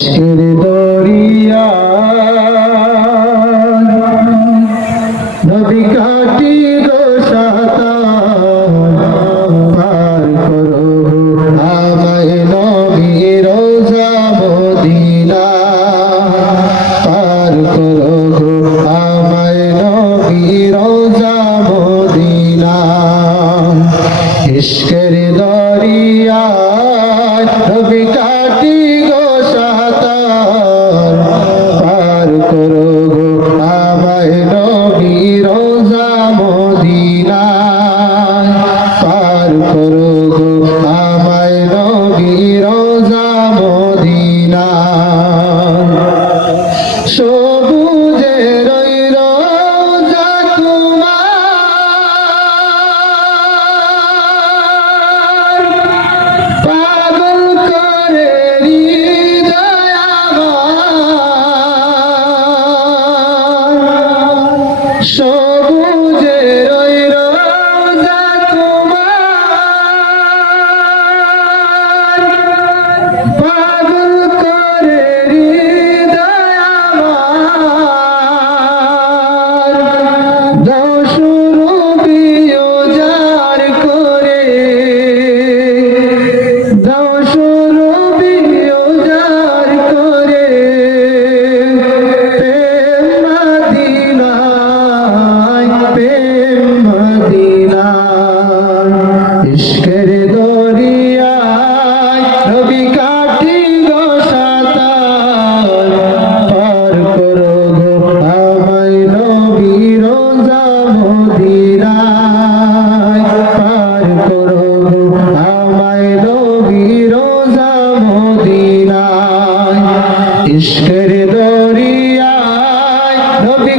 ইশকের দরিয়া নবী কাটি গো সাতার পার করো আমায় নবী রোজা মদিনা পার করো আমায় নবী রোজা মদিনা ইশকের দরিয়া নবী কাটি গো সাতার পার করো আমায় নবী রোজা মদিনা পার করো আমায় নবী রোজা মদিনা সবুজের ওই রোজা তোমার পাগল করে হৃদয় আমার সবুজের ওই রোজা তোমার পাগল করে হৃদয় আমার দাও শুরু বিয়োজার করে দাও শুরু বিয়োজার করে প্রেম মদিনায় ইশকের দরিয়ায় নবী কাটি গো সাতার পার করো আমায় নবী রোজা মদিনায় পার করো আমায় নবী রোজা মদিনায় ইশকের দরিয়ায় নবী